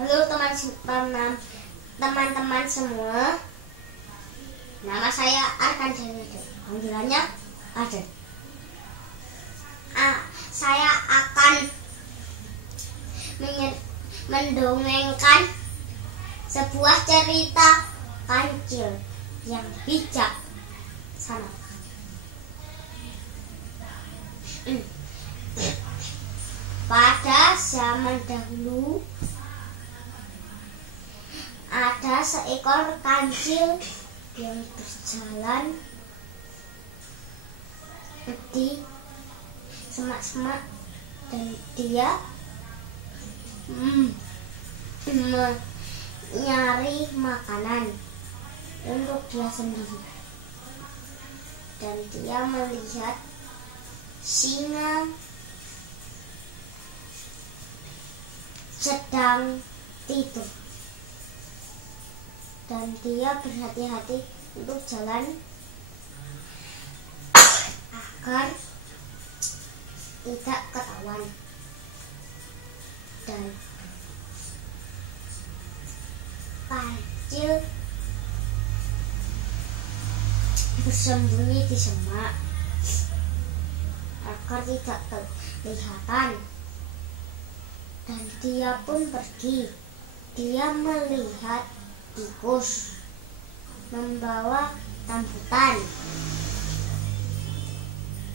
Halo teman-teman semua. Nama saya Arkan Janido. Panggilannya Arden. Saya akan mendongengkan sebuah cerita kancil yang bijak sana. Pada zaman dahulu ada seekor kancil yang berjalan di semak-semak dan dia mencari makanan untuk dia sendiri, dan dia melihat singa sedang tidur, dan dia berhati-hati untuk jalan agar tidak ketahuan. Dan kancil bersembunyi di semak agar tidak kelihatan, dan dia pun pergi. Dia melihat tikus membawa rambutan,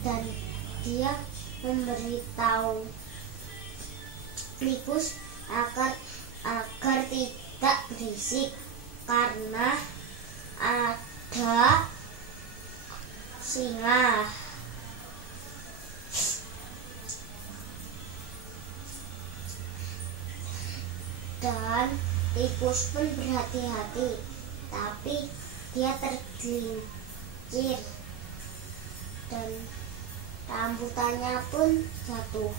dan dia memberitahu tikus agar tidak berisik karena ada singa. Dan tikus pun berhati-hati, tapi dia tergelincir dan rambutannya pun jatuh,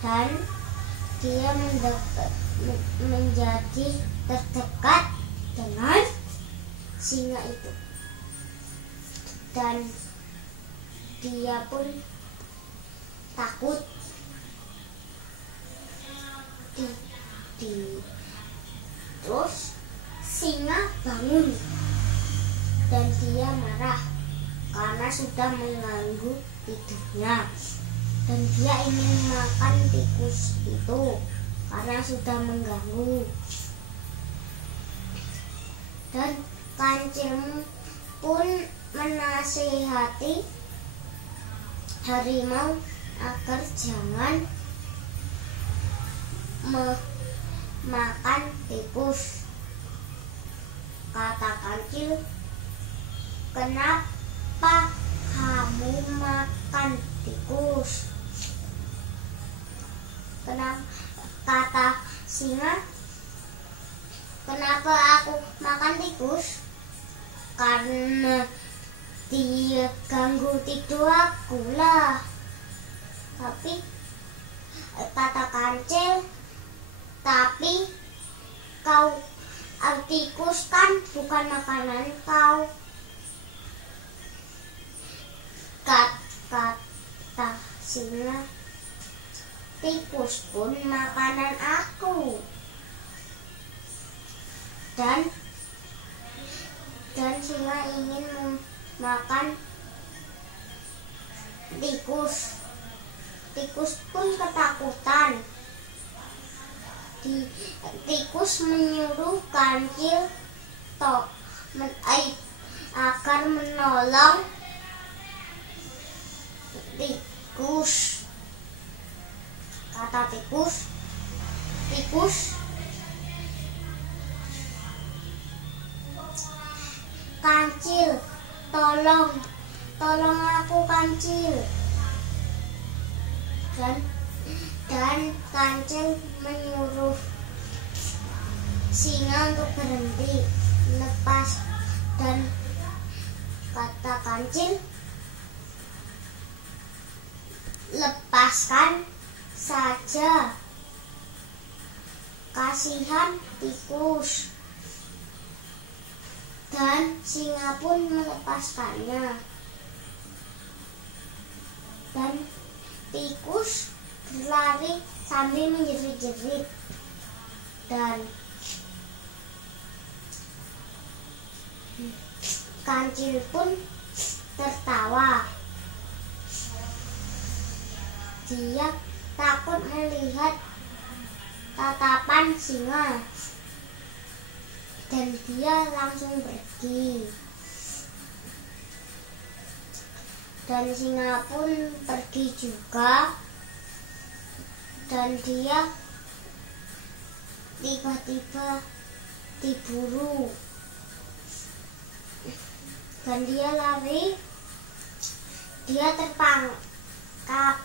dan dia menjadi terdekat dengan singa itu, dan dia pun takut. Terus singa bangun dan dia marah karena sudah mengganggu tidurnya, dan dia ingin makan tikus itu karena sudah mengganggu. Dan kancil pun menasihati harimau agar jangan makan tikus. Kata kancil, "Kenapa kamu makan tikus?" Kata singa, "Kenapa aku makan tikus? Karena dia ganggu tidur aku lah." Tapi kata kancil, "Tapi tikus kan bukan makanan kau." Kata singa, "Tikus pun makanan aku." Dan singa ingin makan tikus. Tikus pun ketakutan. Tikus menyuruh kancil agar menolong tikus. Kata tikus, "Kancil, tolong aku kancil." Dan kancil menyuruh singa untuk berhenti lepas, dan kata kancil, "Lepaskan saja, kasihan tikus." Dan singa pun melepaskannya, dan tikus berlari sambil menjerit-jerit. dan kancil pun tertawa. Dia takut melihat tatapan singa dan dia langsung pergi. Dan singa pun pergi juga, dan dia tiba-tiba diburu dan dia lari. Dia tertangkap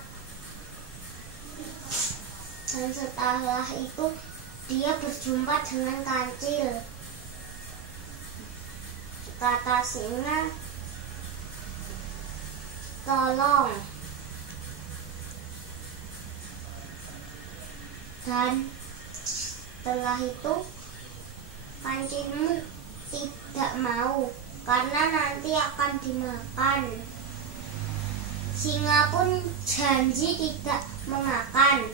dan setelah itu dia berjumpa dengan kancil. Kata singa, "Tolong." Dan setelah itu kancilmu tidak mau karena nanti akan dimakan. Singa pun janji tidak memakan.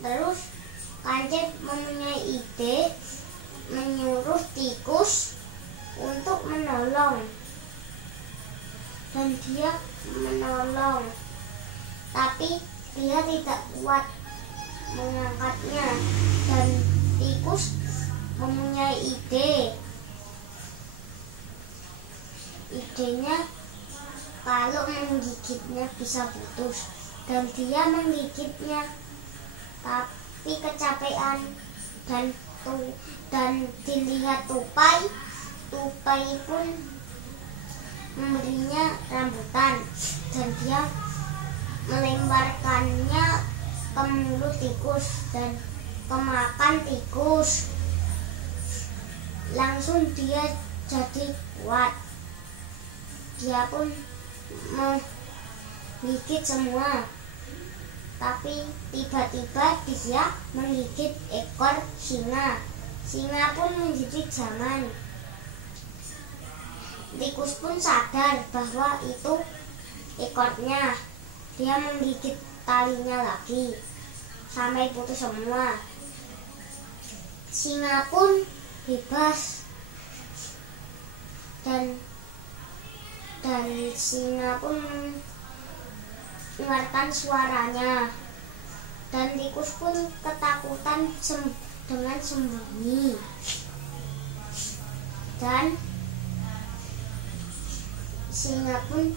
Terus kancil mempunyai ide menyuruh tikus untuk menolong, dan dia menolong, tapi dia tidak kuat mengangkatnya. Dan tikus mempunyai idenya kalau menggigitnya bisa putus, dan dia menggigitnya tapi kecapean dan dilihat tupai pun memberinya rambutan, dan dia melemparkannya ke mulut tikus dan kemakan tikus. Langsung dia jadi kuat. Dia pun menggigit semua, tapi tiba-tiba dia menggigit ekor singa. Singa pun menjadi jangan. Tikus pun sadar bahwa itu ekornya. Dia menggigit talinya lagi sampai putus semua. Singa pun bebas, dan singa pun mengeluarkan suaranya, dan tikus pun ketakutan dengan sembunyi. Dan singa pun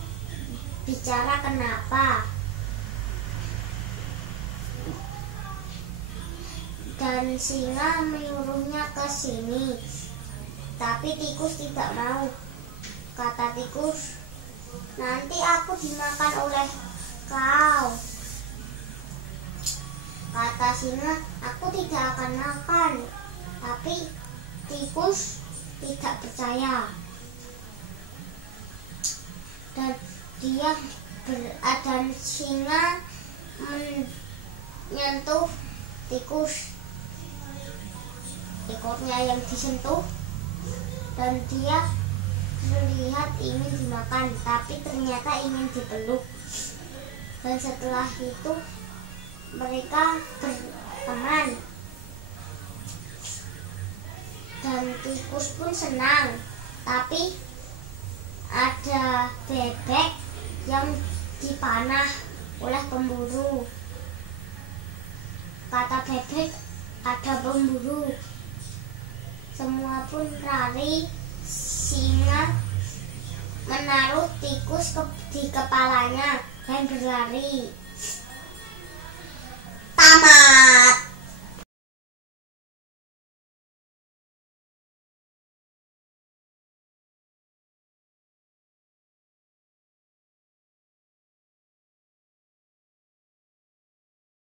bicara kenapa, dan singa menyuruhnya ke sini, tapi tikus tidak mau. Kata tikus, "Nanti aku dimakan oleh kau." Kata singa, "Aku tidak akan makan." Tapi tikus tidak percaya, dan singa menyentuh tikus, ekornya yang disentuh, dan dia terlihat ingin dimakan, tapi ternyata ingin dipeluk. Dan setelah itu mereka berteman, dan tikus pun senang. Tapi ada bebek yang dipanah oleh pemburu. Kata bebek, "Ada pemburu." Semua pun lari. Singa menaruh tikus di kepalanya dan berlari.